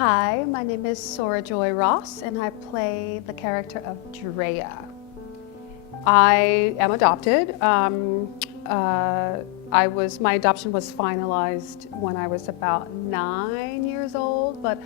Hi, my name is Soara-Joye Ross, and I play the character of Drea. I am adopted. My adoption was finalized when I was about 9 years old, but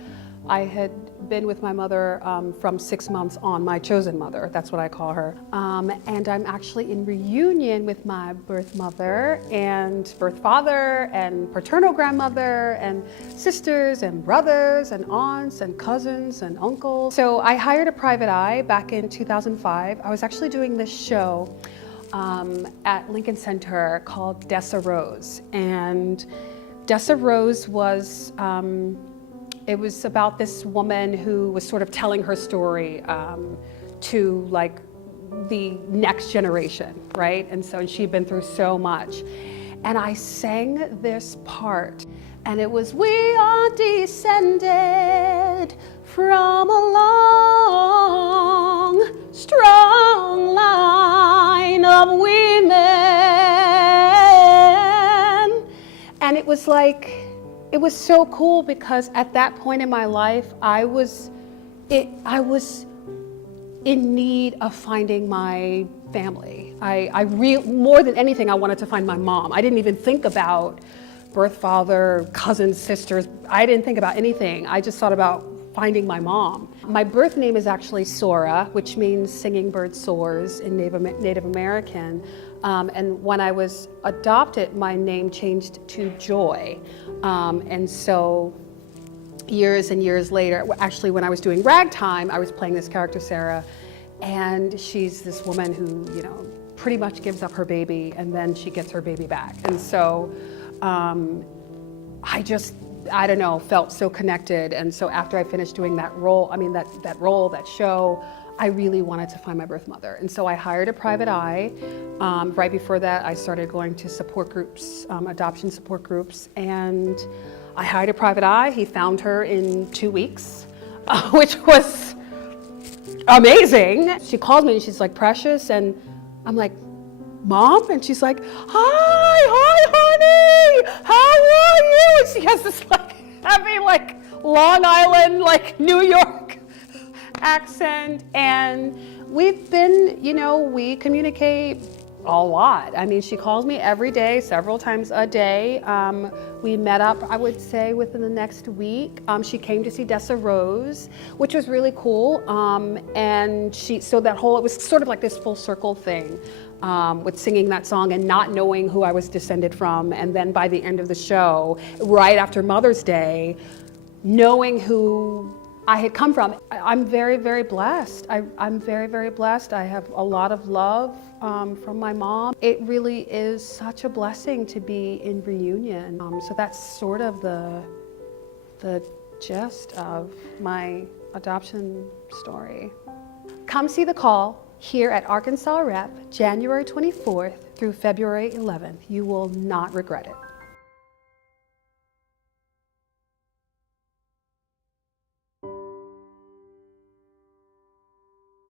I had been with my mother from 6 months on, my chosen mother, that's what I call her. And I'm actually in reunion with my birth mother and birth father and paternal grandmother and sisters and brothers and aunts and cousins and uncles. So I hired a private eye back in 2005. I was actually doing this show at Lincoln Center called Dessa Rose. And Dessa Rose was, it was about this woman who was sort of telling her story to like the next generation, right? And so she'd been through so much. And I sang this part, and it was, "We are descended from a long, strong line of women." And it was like, it was so cool because at that point in my life, I was in need of finding my family. More than anything, I wanted to find my mom. I didn't even think about birth father, cousins, sisters. I didn't think about anything. I just thought about finding my mom. My birth name is actually Soara, which means singing bird soars in Native American. And when I was adopted, my name changed to Joy. And so years and years later, actually when I was doing Ragtime, I was playing this character, Sarah, and she's this woman who, you know, pretty much gives up her baby and then she gets her baby back. And so I don't know, felt so connected. And so after I finished doing that role, that show, I really wanted to find my birth mother. And so I hired a private eye. Right before that, I started going to support groups, adoption support groups, and I hired a private eye. He found her in 2 weeks, which was amazing. She called me and she's like, "Precious," and I'm like, "Mom?" And she's like, hi, honey, how are you?" And she has this like heavy, like Long Island, like New York accent. And we've been, you know, we communicate a lot. I mean, she calls me every day, several times a day. We met up, I would say, within the next week. She came to see Dessa Rose, which was really cool. And it was sort of like this full circle thing with singing that song and not knowing who I was descended from. And then by the end of the show, right after Mother's Day, knowing who I had come from. I'm very, very blessed. I'm very, very blessed. I have a lot of love from my mom. It really is such a blessing to be in reunion. So that's sort of the gist of my adoption story. Come see The Call here at Arkansas Rep, January 24th through February 11th. You will not regret it.